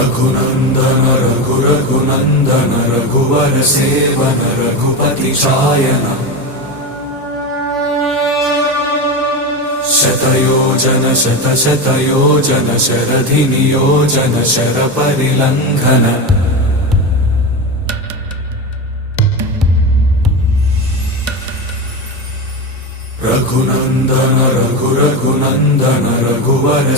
रघुनंदन रघुनंदन रघुवर seven Raghupati चायन शतयोजन शतशतयोजन शरधि नियोजन sir परिलंघन Raghunandan Raghunandan रघुवर